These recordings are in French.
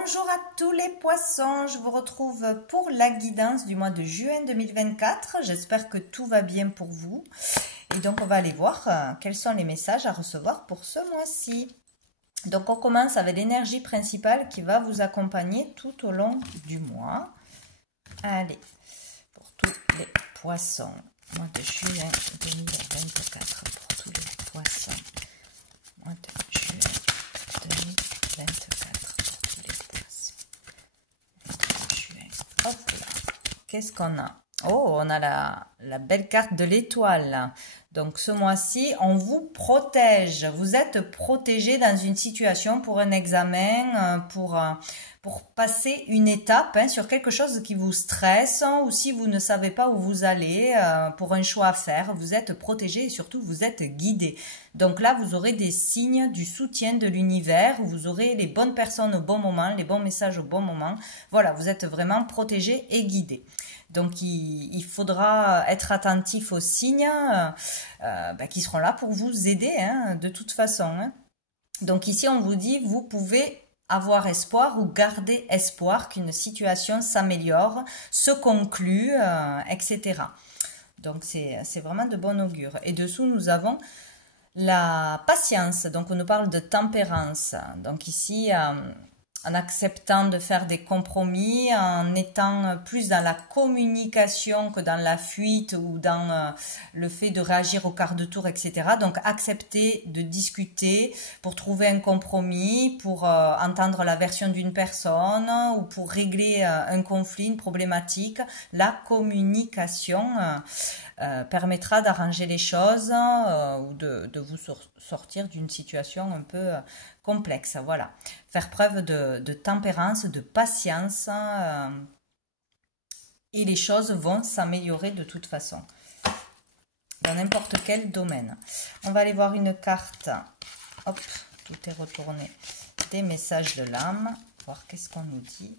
Bonjour à tous les poissons, je vous retrouve pour la guidance du mois de juin 2024. J'espère que tout va bien pour vous. Et donc on va aller voir quels sont les messages à recevoir pour ce mois-ci. Donc on commence avec l'énergie principale qui va vous accompagner tout au long du mois. Allez, pour tous les poissons, mois de juin 2024, pour tous les poissons, mois de juin 2024. Hop là, qu'est-ce qu'on a? Oh, on a la belle carte de l'étoile. Donc ce mois-ci, on vous protège. Vous êtes protégé dans une situation pour un examen, pour passer une étape sur quelque chose qui vous stresse ou si vous ne savez pas où vous allez pour un choix à faire. Vous êtes protégé et surtout vous êtes guidé. Donc là, vous aurez des signes du soutien de l'univers. Vous aurez les bonnes personnes au bon moment, les bons messages au bon moment. Voilà, vous êtes vraiment protégé et guidé. Donc il faudra être attentif aux signes qui seront là pour vous aider de toute façon. Donc ici on vous dit vous pouvez avoir espoir ou garder espoir qu'une situation s'améliore, se conclue, etc. Donc c'est vraiment de bon augure. Et dessous nous avons la patience, donc on nous parle de tempérance. Donc ici en acceptant de faire des compromis, en étant plus dans la communication que dans la fuite ou dans le fait de réagir au quart de tour, etc. Donc accepter de discuter pour trouver un compromis, pour entendre la version d'une personne ou pour régler un conflit, une problématique. La communication permettra d'arranger les choses ou de vous sortir d'une situation un peu complexe. Voilà, faire preuve de tempérance, de patience et les choses vont s'améliorer de toute façon dans n'importe quel domaine. On va aller voir une carte. Hop, tout est retourné. Des messages de l'âme. Voir qu'est-ce qu'on nous dit.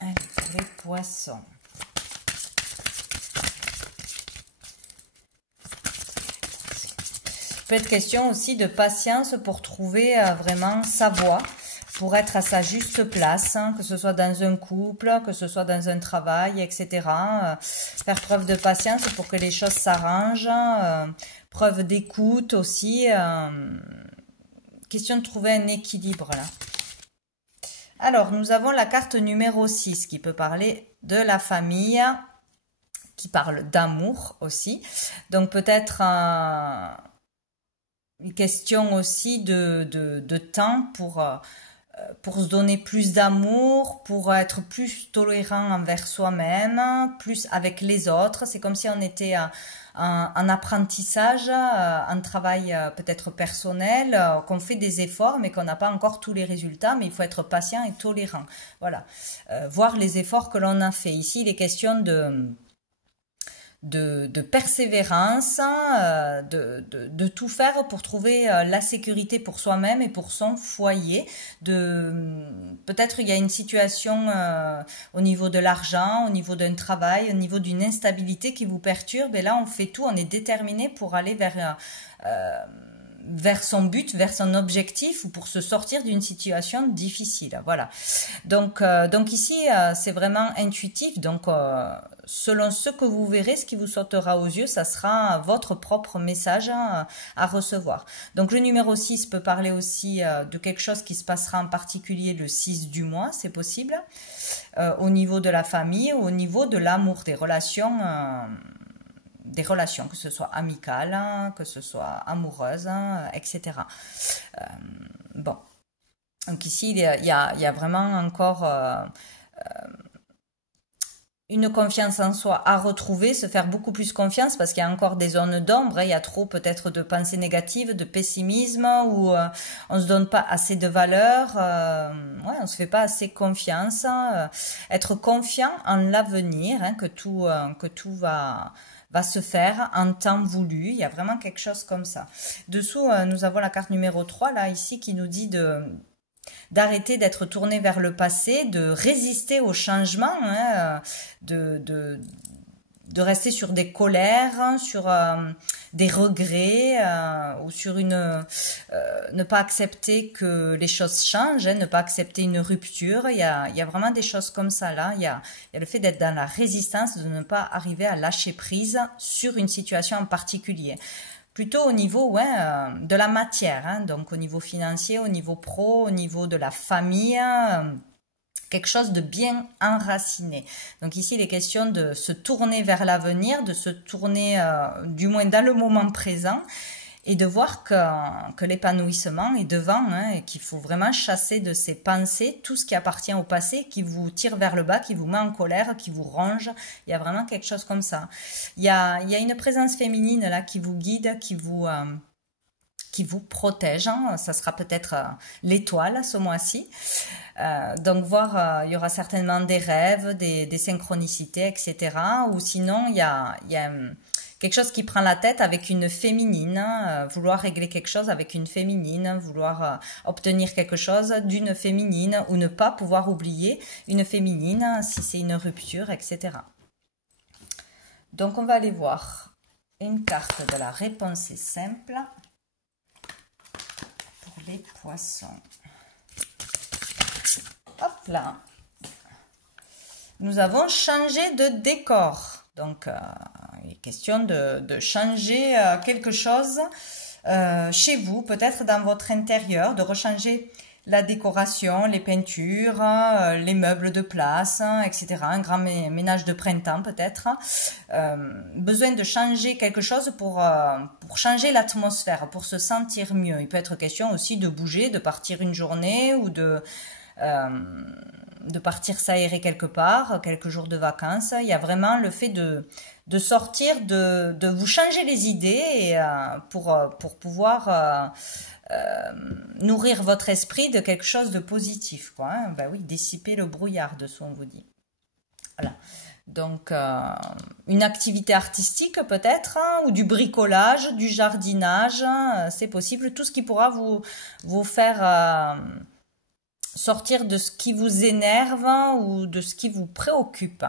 Allez, pour les poissons. Il peut être question aussi de patience pour trouver vraiment sa voie, pour être à sa juste place, que ce soit dans un couple, que ce soit dans un travail, etc. Faire preuve de patience pour que les choses s'arrangent, preuve d'écoute aussi. Question de trouver un équilibre là. Alors, nous avons la carte numéro 6 qui peut parler de la famille, qui parle d'amour aussi. Donc peut-être une question aussi de temps pour se donner plus d'amour, pour être plus tolérant envers soi-même, plus avec les autres. C'est comme si on était en apprentissage, un travail peut-être personnel, qu'on fait des efforts mais qu'on n'a pas encore tous les résultats, mais il faut être patient et tolérant. Voilà, voir les efforts que l'on a fait. Ici, il est question de persévérance, de tout faire pour trouver la sécurité pour soi-même et pour son foyer. Peut-être il y a une situation au niveau de l'argent, au niveau d'un travail, au niveau d'une instabilité qui vous perturbe. Et là, on fait tout, on est déterminé pour aller vers son but, vers son objectif ou pour se sortir d'une situation difficile. Voilà. Donc ici, c'est vraiment intuitif. Donc, selon ce que vous verrez, ce qui vous sautera aux yeux, ça sera votre propre message à recevoir. Donc, le numéro 6 peut parler aussi de quelque chose qui se passera en particulier le 6 du mois, c'est possible, au niveau de la famille, au niveau de l'amour, des relations, que ce soit amicales, que ce soit amoureuses, etc. Bon, donc ici, il y a vraiment encore une confiance en soi à retrouver, se faire beaucoup plus confiance parce qu'il y a encore des zones d'ombre, il y a trop peut-être de pensées négatives, de pessimisme, où on se donne pas assez de valeur, on se fait pas assez confiance, être confiant en l'avenir, que tout va se faire en temps voulu. Il y a vraiment quelque chose comme ça. Dessous, nous avons la carte numéro 3, là, ici, qui nous dit d'arrêter d'être tourné vers le passé, de résister au changement, rester sur des colères, sur des regrets ou sur ne pas accepter que les choses changent, hein, ne pas accepter une rupture. Il y a vraiment des choses comme ça là. Il y a le fait d'être dans la résistance, de ne pas arriver à lâcher prise sur une situation en particulier. Plutôt au niveau de la matière, hein, donc au niveau financier, au niveau pro, au niveau de la famille, quelque chose de bien enraciné. Donc ici, il est question de se tourner vers l'avenir, de se tourner du moins dans le moment présent et de voir que l'épanouissement est devant, hein, et qu'il faut vraiment chasser de ses pensées tout ce qui appartient au passé, qui vous tire vers le bas, qui vous met en colère, qui vous ronge. Il y a vraiment quelque chose comme ça. Il y a une présence féminine là qui vous guide, qui vous protège, hein. Ça sera peut-être l'étoile ce mois-ci. Donc il y aura certainement des rêves, des synchronicités, etc. Ou sinon, il y a quelque chose qui prend la tête avec une féminine, vouloir régler quelque chose avec une féminine, vouloir obtenir quelque chose d'une féminine ou ne pas pouvoir oublier une féminine si c'est une rupture, etc. Donc, on va aller voir une carte de la réponse est simple pour les poissons. Hop là. Nous avons changé de décor. Donc, il est question de changer quelque chose chez vous, peut-être dans votre intérieur, de rechanger la décoration, les peintures, les meubles de place, etc. Un grand ménage de printemps peut-être. Besoin de changer quelque chose pour changer l'atmosphère, pour se sentir mieux. Il peut être question aussi de bouger, de partir une journée ou de partir s'aérer quelque part, quelques jours de vacances. Il y a vraiment le fait de sortir, de vous changer les idées et, pour pouvoir nourrir votre esprit de quelque chose de positif, quoi, hein. Ben oui, dissiper le brouillard de ce qu'on vous dit. Voilà. Donc, une activité artistique peut-être, hein, ou du bricolage, du jardinage, hein, c'est possible. Tout ce qui pourra vous faire sortir de ce qui vous énerve ou de ce qui vous préoccupe.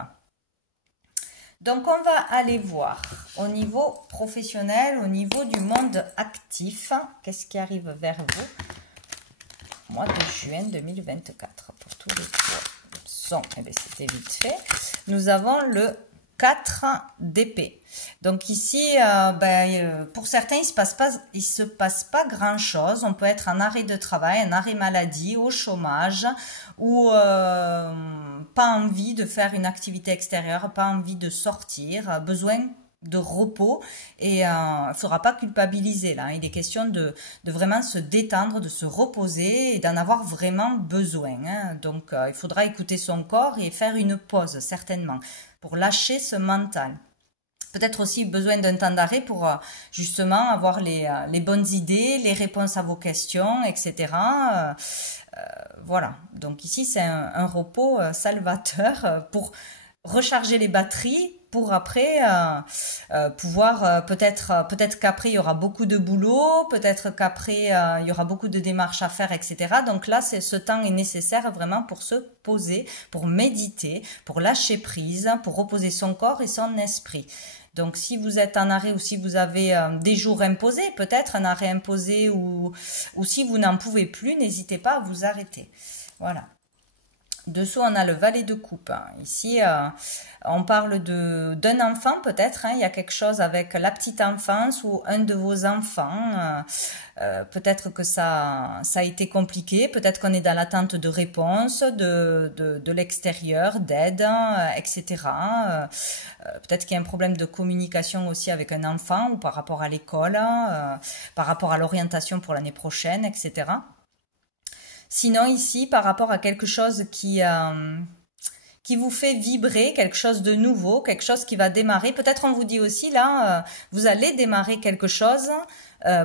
Donc, on va aller voir au niveau professionnel, au niveau du monde actif, qu'est-ce qui arrive vers vous mois de juin 2024 pour tous les poissons. Eh bien, c'était vite fait. Nous avons le 4 d'épée. Donc ici, pour certains, il se passe pas grand-chose. On peut être en arrêt de travail, en arrêt maladie, au chômage, ou pas envie de faire une activité extérieure, pas envie de sortir, besoin de repos, et il ne faudra pas culpabiliser là. Il est question de vraiment se détendre, de se reposer et d'en avoir vraiment besoin, hein. Donc il faudra écouter son corps et faire une pause certainement pour lâcher ce mental. Peut-être aussi besoin d'un temps d'arrêt pour justement avoir les bonnes idées, les réponses à vos questions, etc. Voilà. Donc ici, c'est un repos salvateur pour recharger les batteries, pour après pouvoir peut-être qu'après il y aura beaucoup de boulot, peut-être qu'après il y aura beaucoup de démarches à faire, etc. Donc là, ce temps est nécessaire vraiment pour se poser, pour méditer, pour lâcher prise, pour reposer son corps et son esprit. Donc, si vous êtes en arrêt ou si vous avez des jours imposés, peut-être un arrêt imposé ou si vous n'en pouvez plus, n'hésitez pas à vous arrêter. Voilà. Dessous, on a le valet de coupe. Ici, on parle d'un enfant peut-être, hein. Il y a quelque chose avec la petite enfance ou un de vos enfants. Peut-être que ça a été compliqué. Peut-être qu'on est dans l'attente de réponses de l'extérieur, d'aide, etc. Peut-être qu'il y a un problème de communication aussi avec un enfant ou par rapport à l'école, par rapport à l'orientation pour l'année prochaine, etc. Sinon ici, par rapport à quelque chose qui vous fait vibrer, quelque chose de nouveau, quelque chose qui va démarrer. Peut-être on vous dit aussi là, vous allez démarrer quelque chose,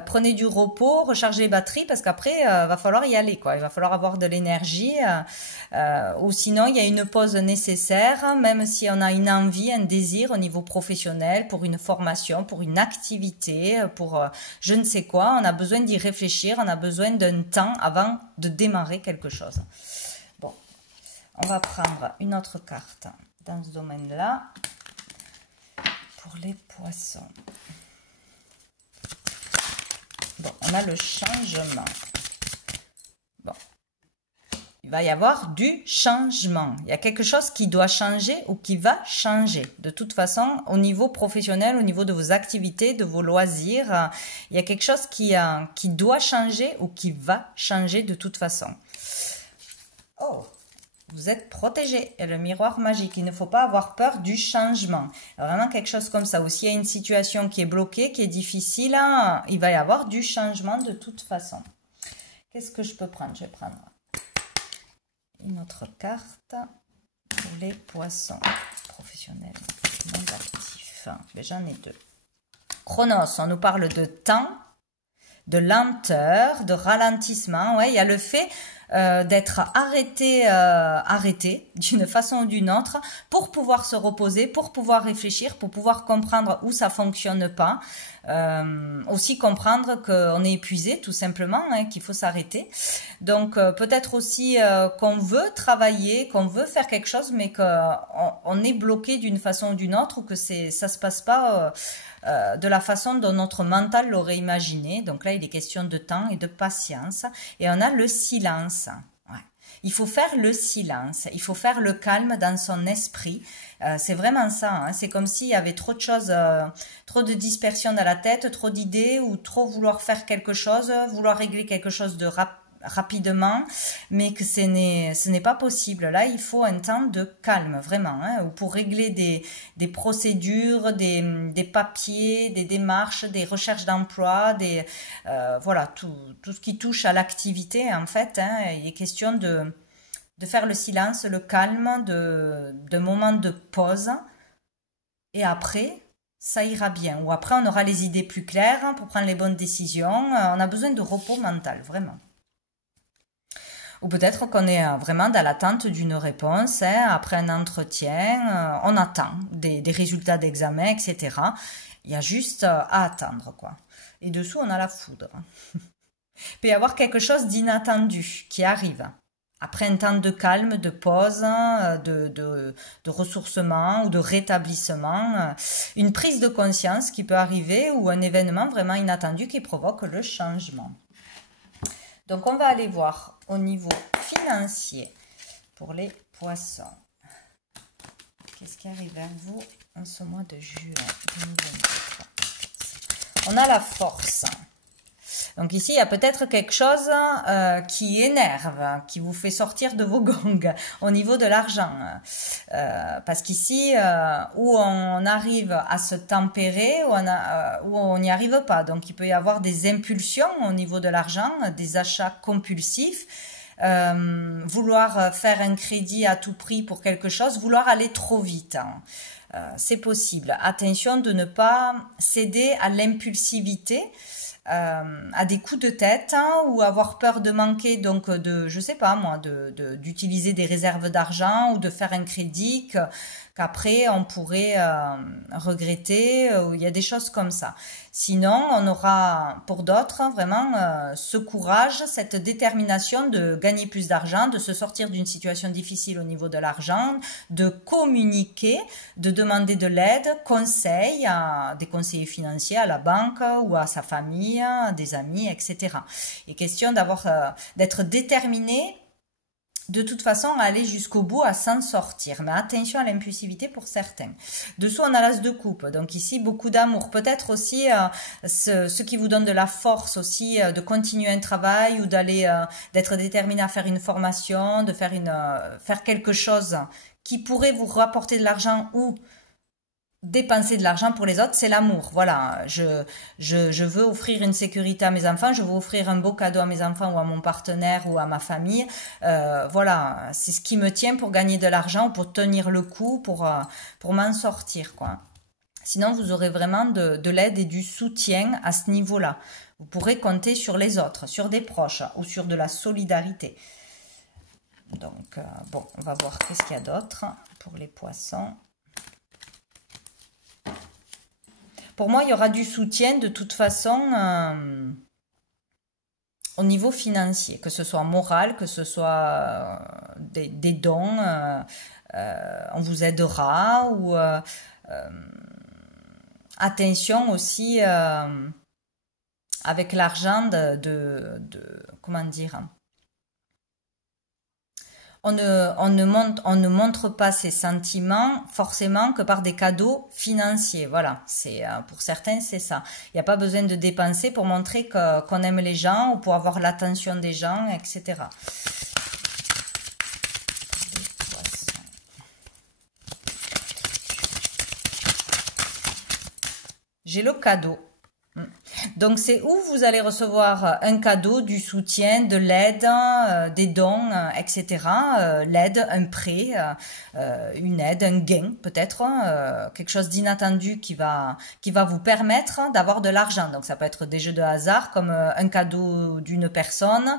prenez du repos, rechargez les batteries parce qu'après, va falloir y aller, quoi. Il va falloir avoir de l'énergie ou sinon il y a une pause nécessaire, même si on a une envie, un désir au niveau professionnel pour une formation, pour une activité, pour je ne sais quoi. On a besoin d'y réfléchir, on a besoin d'un temps avant de démarrer quelque chose. Bon. On va prendre une autre carte dans ce domaine-là. Pour les poissons. Bon, on a le changement. Bon. Il va y avoir du changement. Il y a quelque chose qui doit changer ou qui va changer. De toute façon, au niveau professionnel, au niveau de vos activités, de vos loisirs, il y a quelque chose qui doit changer ou qui va changer de toute façon. Oh, vous êtes protégé. Et le miroir magique, il ne faut pas avoir peur du changement. Vraiment quelque chose comme ça. Ou s'il y a une situation qui est bloquée, qui est difficile, il va y avoir du changement de toute façon. Qu'est-ce que je peux prendre? Je vais prendre une autre carte pour les poissons professionnels, monde actif. J'en ai deux. Chronos, on nous parle de temps, de lenteur, de ralentissement. Ouais, il y a le fait d'être arrêté d'une façon ou d'une autre pour pouvoir se reposer, pour pouvoir réfléchir, pour pouvoir comprendre où ça fonctionne pas. Aussi comprendre qu'on est épuisé tout simplement, hein, qu'il faut s'arrêter. Donc peut-être aussi qu'on veut travailler, qu'on veut faire quelque chose, mais qu'on est bloqué d'une façon ou d'une autre, ou que ça se passe pas de la façon dont notre mental l'aurait imaginé. Donc là, il est question de temps et de patience. Et on a le silence. Ouais. Il faut faire le silence. Il faut faire le calme dans son esprit. C'est vraiment ça. Hein. C'est comme s'il y avait trop de choses, trop de dispersion dans la tête, trop d'idées, ou trop vouloir faire quelque chose, vouloir régler quelque chose de rapidement, mais que ce n'est pas possible. Là, il faut un temps de calme, vraiment, hein, pour régler des procédures, des papiers, des démarches, des recherches d'emploi, voilà, tout ce qui touche à l'activité, en fait. Hein, il est question de faire le silence, le calme, de moments de pause, et après, ça ira bien. Ou après, on aura les idées plus claires pour prendre les bonnes décisions. On a besoin de repos mental, vraiment. Ou peut-être qu'on est vraiment dans l'attente d'une réponse, hein, après un entretien, on attend des résultats d'examen, etc. Il y a juste à attendre, quoi. Et dessous, on a la foudre. Il peut y avoir quelque chose d'inattendu qui arrive. Après un temps de calme, de pause, de ressourcement ou de rétablissement, une prise de conscience qui peut arriver, ou un événement vraiment inattendu qui provoque le changement. Donc, on va aller voir au niveau financier pour les poissons. Qu'est-ce qui arrive vers vous en ce mois de juin 2023? On a la force. Donc ici, il y a peut-être quelque chose qui énerve, qui vous fait sortir de vos gongs au niveau de l'argent. Parce qu'ici, où on arrive à se tempérer, où on n'y arrive pas. Donc il peut y avoir des impulsions au niveau de l'argent, des achats compulsifs. Vouloir faire un crédit à tout prix pour quelque chose, vouloir aller trop vite. C'est possible. Attention de ne pas céder à l'impulsivité, à des coups de tête, hein, ou avoir peur de manquer, donc je sais pas moi, d'utiliser des réserves d'argent ou de faire un crédit qu'après on pourrait regretter. Il y a des choses comme ça. Sinon, on aura pour d'autres vraiment ce courage, cette détermination de gagner plus d'argent, de se sortir d'une situation difficile au niveau de l'argent, de communiquer, de demander de l'aide, conseils à des conseillers financiers, à la banque ou à sa famille, à des amis, etc. Il est question d'être déterminé de toute façon à aller jusqu'au bout, à s'en sortir. Mais attention à l'impulsivité pour certains. Dessous, on a l'as de coupe. Donc ici, beaucoup d'amour. Peut-être aussi ce qui vous donne de la force aussi de continuer un travail, ou d'être déterminé à faire une formation, de faire quelque chose qui pourrait vous rapporter de l'argent ou dépenser de l'argent pour les autres, c'est l'amour. Voilà, je veux offrir une sécurité à mes enfants, je veux offrir un beau cadeau à mes enfants ou à mon partenaire ou à ma famille. Voilà, c'est ce qui me tient pour gagner de l'argent, pour tenir le coup, pour m'en sortir, quoi. Sinon, vous aurez vraiment de l'aide et du soutien à ce niveau-là. Vous pourrez compter sur les autres, sur des proches ou sur de la solidarité. Donc, bon, on va voir qu'est-ce qu'il y a d'autre pour les poissons. Pour moi, il y aura du soutien de toute façon au niveau financier, que ce soit moral, que ce soit des dons, on vous aidera, ou attention aussi avec l'argent comment dire, on ne montre pas ses sentiments forcément que par des cadeaux financiers. Voilà, c'est pour certains c'est ça. Il n'y a pas besoin de dépenser pour montrer qu'on aime les gens ou pour avoir l'attention des gens, etc. J'ai le cadeau. Donc c'est où vous allez recevoir un cadeau, du soutien, de l'aide, des dons, etc. L'aide, un prêt, une aide, un gain peut-être, quelque chose d'inattendu qui va vous permettre d'avoir de l'argent. Donc ça peut être des jeux de hasard, comme un cadeau d'une personne,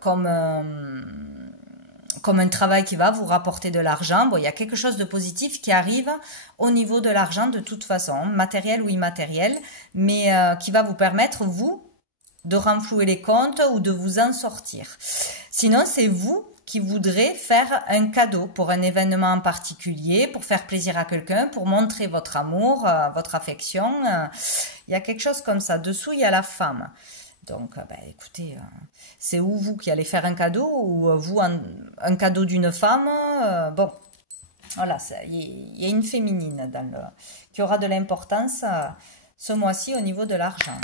comme un travail qui va vous rapporter de l'argent. Bon, il y a quelque chose de positif qui arrive au niveau de l'argent de toute façon, matériel ou immatériel, mais qui va vous permettre, vous, de renflouer les comptes ou de vous en sortir. Sinon, c'est vous qui voudrez faire un cadeau pour un événement en particulier, pour faire plaisir à quelqu'un, pour montrer votre amour, votre affection. Il y a quelque chose comme ça. Dessous, il y a la femme. Donc, écoutez, c'est ou vous qui allez faire un cadeau ou vous un cadeau d'une femme. Bon, voilà, il y a une féminine qui aura de l'importance ce mois-ci au niveau de l'argent.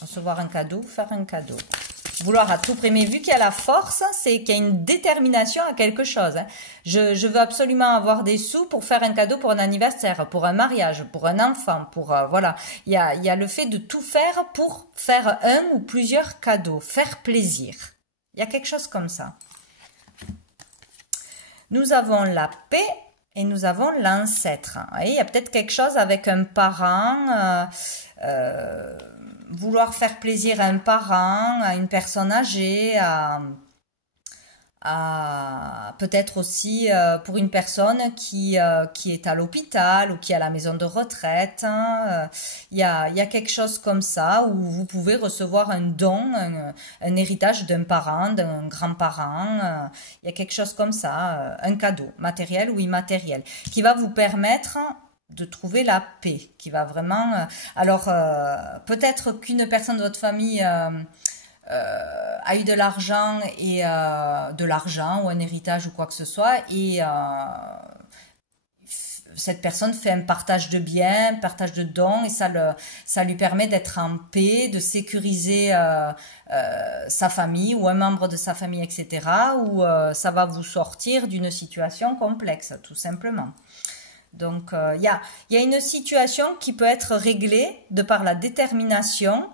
Recevoir un cadeau, faire un cadeau. Vouloir à tout prix, mais vu qu'il y a la force, c'est qu'il y a une détermination à quelque chose. Hein. Je veux absolument avoir des sous pour faire un cadeau pour un anniversaire, pour un mariage, pour un enfant, pour voilà. Il y a le fait de tout faire pour faire un ou plusieurs cadeaux, faire plaisir. Il y a quelque chose comme ça. Nous avons la paix et nous avons l'ancêtre. Il y a peut-être quelque chose avec un parent. Vouloir faire plaisir à un parent, à une personne âgée, à peut-être aussi pour une personne qui est à l'hôpital ou qui est à la maison de retraite. Hein. Il y a quelque chose comme ça où vous pouvez recevoir un don, un héritage d'un parent, d'un grand-parent. Il y a quelque chose comme ça, un cadeau, matériel ou immatériel, qui va vous permettre de trouver la paix, qui va vraiment... alors, peut-être qu'une personne de votre famille a eu de l'argent et de l'argent ou un héritage ou quoi que ce soit, et cette personne fait un partage de biens, un partage de dons, et ça lui permet d'être en paix, de sécuriser sa famille ou un membre de sa famille, etc., ou ça va vous sortir d'une situation complexe, tout simplement. Donc, il y a une situation qui peut être réglée de par la détermination,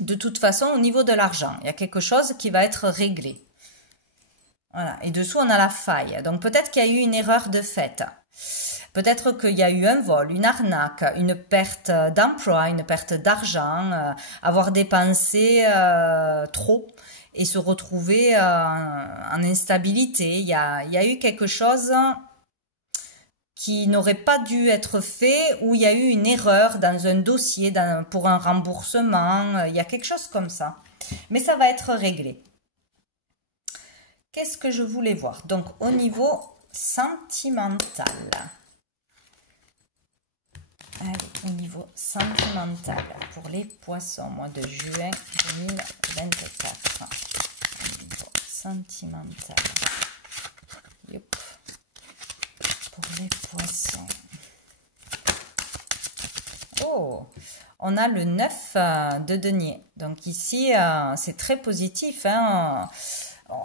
de toute façon, au niveau de l'argent. Il y a quelque chose qui va être réglé. Voilà. Et dessous, on a la faille. Donc, peut-être qu'il y a eu une erreur de fait. Peut-être qu'il y a eu un vol, une arnaque, une perte d'emploi, une perte d'argent, avoir dépensé trop et se retrouver en instabilité. Il y a eu quelque chose qui n'aurait pas dû être fait, où il y a eu une erreur dans un dossier pour un remboursement, il y a quelque chose comme ça. Mais ça va être réglé. Qu'est-ce que je voulais voir? Donc, au niveau sentimental. Allez, au niveau sentimental, pour les poissons, mois de juin 2024. Au niveau sentimental. Yep. Pour les poissons. Oh, on a le 9 de denier. Donc ici, c'est très positif. Hein.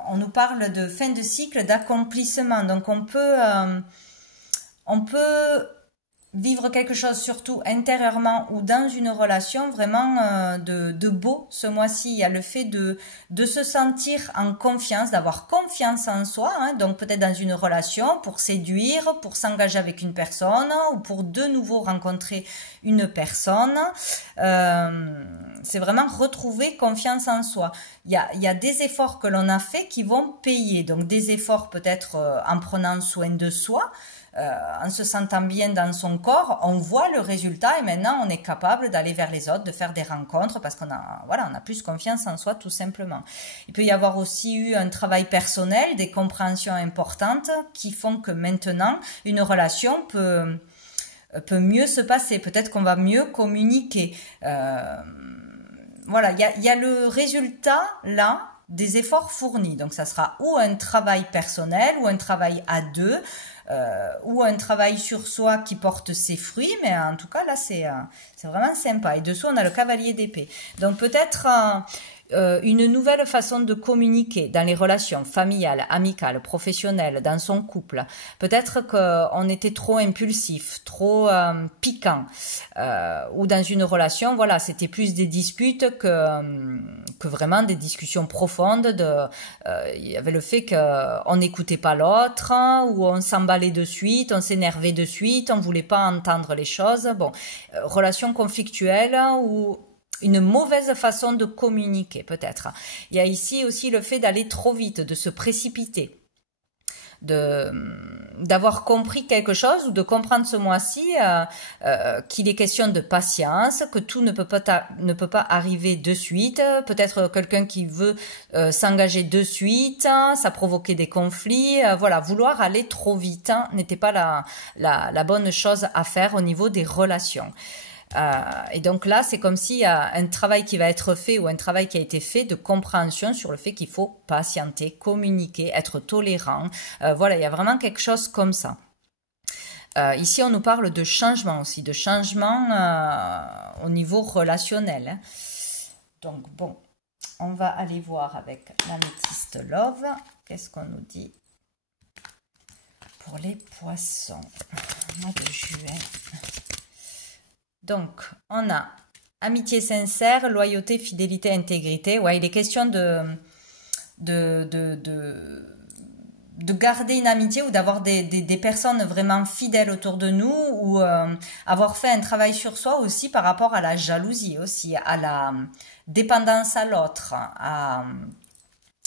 On nous parle de fin de cycle, d'accomplissement. Donc on peut vivre quelque chose, surtout intérieurement ou dans une relation, vraiment de beau ce mois-ci. Il y a le fait de se sentir en confiance, d'avoir confiance en soi, hein, donc peut-être dans une relation, pour séduire, pour s'engager avec une personne ou pour de nouveau rencontrer une personne. C'est vraiment retrouver confiance en soi. Il y a des efforts que l'on a fait qui vont payer, donc des efforts peut-être en prenant soin de soi, en se sentant bien dans son corps, on voit le résultat et maintenant on est capable d'aller vers les autres, de faire des rencontres parce qu'on a, voilà, on a plus confiance en soi tout simplement. Il peut y avoir aussi eu un travail personnel, des compréhensions importantes qui font que maintenant une relation peut mieux se passer. Peut-être qu'on va mieux communiquer. Voilà, il y a le résultat là des efforts fournis. Donc ça sera ou un travail personnel ou un travail à deux ou un travail sur soi qui porte ses fruits. Mais en tout cas là c'est vraiment sympa. Et dessous on a le cavalier d'épée. Donc peut-être une nouvelle façon de communiquer dans les relations familiales, amicales, professionnelles, dans son couple. Peut-être qu'on était trop impulsif, trop piquant, ou dans une relation, voilà, c'était plus des disputes que vraiment des discussions profondes. Il y avait le fait qu'on n'écoutait pas l'autre, ou on s'emballait de suite, on s'énervait de suite, on voulait pas entendre les choses. Bon, relation conflictuelle ou une mauvaise façon de communiquer peut-être. Il y a ici aussi le fait d'aller trop vite, de se précipiter, d'avoir compris quelque chose ou de comprendre ce mois-ci qu'il est question de patience, que tout ne peut pas arriver de suite. Peut-être quelqu'un qui veut s'engager de suite, ça provoquait des conflits. Voilà, vouloir aller trop vite n'était pas la bonne chose à faire au niveau des relations. Et donc là, c'est comme s'il y a un travail qui va être fait ou un travail qui a été fait de compréhension sur le fait qu'il faut patienter, communiquer, être tolérant. Voilà, il y a vraiment quelque chose comme ça. Ici, on nous parle de changement aussi, de changement au niveau relationnel. Hein. Donc bon, on va aller voir avec l'améthyste Love. Qu'est-ce qu'on nous dit pour les poissons, mois de juin. Donc, on a amitié sincère, loyauté, fidélité, intégrité. Ouais, il est question de garder une amitié ou d'avoir des personnes vraiment fidèles autour de nous ou avoir fait un travail sur soi aussi par rapport à la jalousie aussi, à la dépendance à l'autre,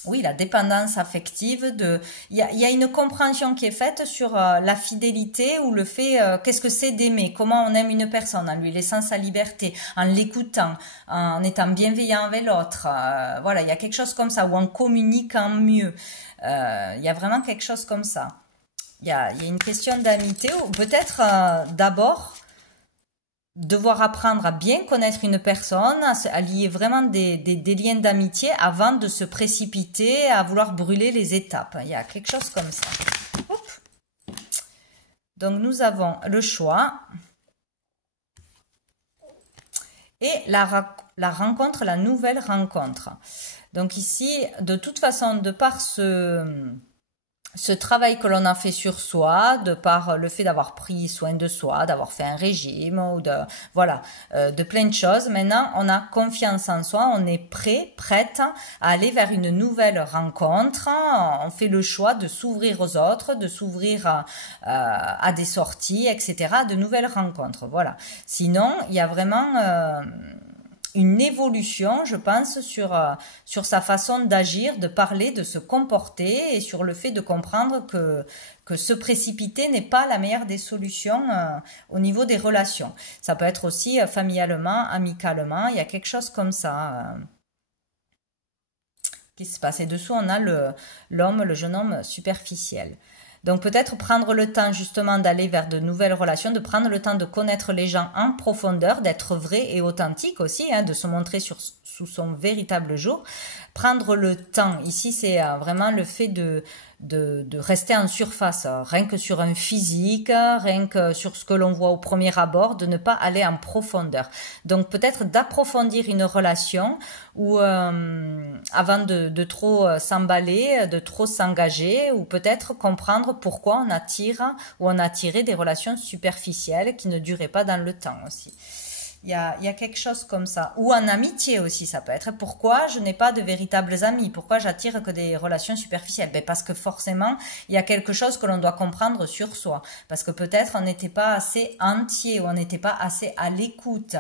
oui, la dépendance affective. Il y a une compréhension qui est faite sur la fidélité ou le fait qu'est-ce que c'est d'aimer, comment on aime une personne en lui laissant sa liberté, en l'écoutant, en étant bienveillant avec l'autre. Voilà, il y a quelque chose comme ça, ou en communiquant mieux. Il y a vraiment quelque chose comme ça. Il y a une question d'amitié ou peut-être d'abord devoir apprendre à bien connaître une personne, à lier vraiment des liens d'amitié avant de se précipiter à vouloir brûler les étapes. Il y a quelque chose comme ça. Oups. Donc nous avons le choix et la rencontre, la nouvelle rencontre. Donc ici, de toute façon, de par ce travail que l'on a fait sur soi, de par le fait d'avoir pris soin de soi, d'avoir fait un régime ou de plein de choses. Maintenant, on a confiance en soi, on est prête à aller vers une nouvelle rencontre. On fait le choix de s'ouvrir aux autres, de s'ouvrir à des sorties, etc., de nouvelles rencontres. Voilà. Sinon, il y a vraiment une évolution, je pense, sur sa façon d'agir, de parler, de se comporter et sur le fait de comprendre que se précipiter n'est pas la meilleure des solutions au niveau des relations. Ça peut être aussi familialement, amicalement, il y a quelque chose comme ça qui se passe. Et dessous, on a le jeune homme superficiel. Donc peut-être prendre le temps justement d'aller vers de nouvelles relations, de prendre le temps de connaître les gens en profondeur, d'être vrai et authentique aussi, hein, de se montrer sous son véritable jour. Prendre le temps, ici c'est vraiment le fait de rester en surface, rien que sur un physique, rien que sur ce que l'on voit au premier abord, de ne pas aller en profondeur. Donc peut-être d'approfondir une relation ou avant de trop s'emballer, de trop s'engager, ou peut-être comprendre pourquoi on attire ou on a attiré des relations superficielles qui ne duraient pas dans le temps aussi. Il y a quelque chose comme ça. Ou en amitié aussi, ça peut être. Pourquoi je n'ai pas de véritables amis? Pourquoi j'attire que des relations superficielles? Ben parce que forcément, il y a quelque chose que l'on doit comprendre sur soi. Parce que peut-être on n'était pas assez entier ou on n'était pas assez à l'écoute,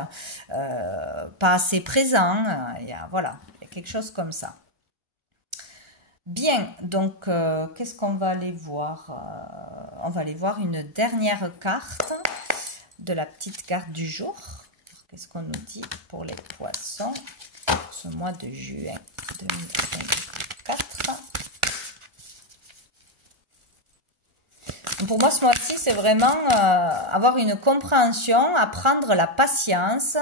pas assez présent. Voilà, il y a quelque chose comme ça. Bien, donc qu'est-ce qu'on va aller voir? On va aller voir une dernière carte de la petite carte du jour. Qu'est-ce qu'on nous dit pour les poissons ce mois de juin 2024? Pour moi, ce mois-ci, c'est vraiment avoir une compréhension, apprendre la patience,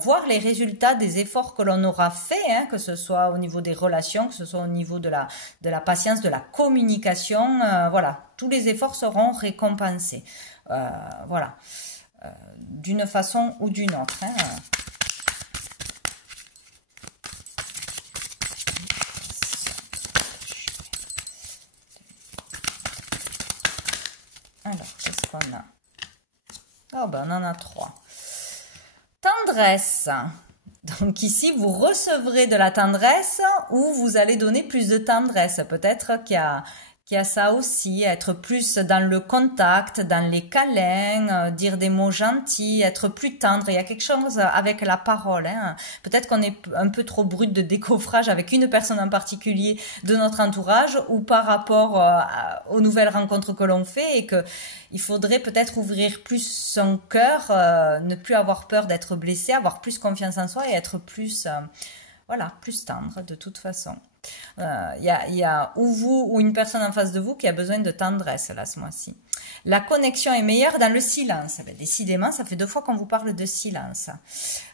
voir les résultats des efforts que l'on aura fait, hein, que ce soit au niveau des relations, que ce soit au niveau de la patience, de la communication. Voilà, tous les efforts seront récompensés. Voilà, d'une façon ou d'une autre. Hein. Alors, qu'est-ce qu'on a? Oh ben, on en a 3. Tendresse. Donc ici, vous recevrez de la tendresse ou vous allez donner plus de tendresse. Peut-être qu'il y a ça aussi, être plus dans le contact, dans les câlins, dire des mots gentils, être plus tendre. Il y a quelque chose avec la parole. Hein. Peut-être qu'on est un peu trop brut de décoffrage avec une personne en particulier de notre entourage ou par rapport aux nouvelles rencontres que l'on fait et que il faudrait peut-être ouvrir plus son cœur, ne plus avoir peur d'être blessé, avoir plus confiance en soi et être plus, voilà, plus tendre de toute façon. Il y a ou vous ou une personne en face de vous qui a besoin de tendresse là ce mois-ci. La connexion est meilleure dans le silence. Ben, décidément, ça fait 2 fois qu'on vous parle de silence.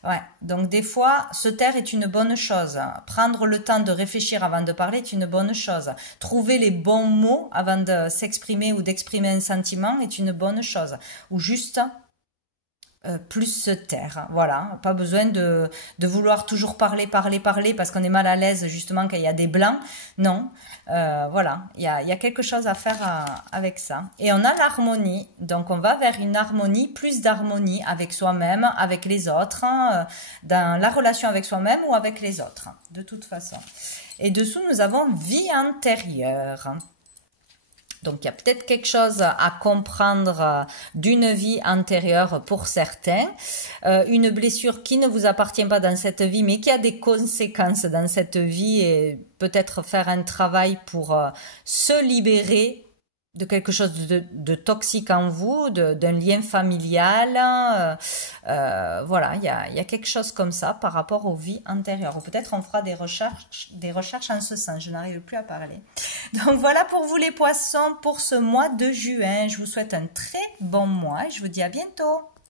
Ouais, donc des fois, se taire est une bonne chose. Prendre le temps de réfléchir avant de parler est une bonne chose. Trouver les bons mots avant de s'exprimer ou d'exprimer un sentiment est une bonne chose. Ou juste plus se taire. Voilà, pas besoin de vouloir toujours parler parce qu'on est mal à l'aise justement quand il y a des blancs. Non, voilà, il y a quelque chose à faire avec ça. Et on a l'harmonie, donc on va vers une harmonie, plus d'harmonie avec soi-même, avec les autres, hein, dans la relation avec soi-même ou avec les autres, de toute façon. Et dessous, nous avons vie antérieure. Donc, il y a peut-être quelque chose à comprendre d'une vie antérieure pour certains. Une blessure qui ne vous appartient pas dans cette vie, mais qui a des conséquences dans cette vie et peut-être faire un travail pour se libérer de quelque chose de toxique en vous, d'un lien familial. Voilà, il y a quelque chose comme ça par rapport aux vies antérieures. Ou peut-être on fera des recherches en ce sens. Je n'arrive plus à parler. Donc voilà pour vous les poissons pour ce mois de juin. Je vous souhaite un très bon mois et je vous dis à bientôt.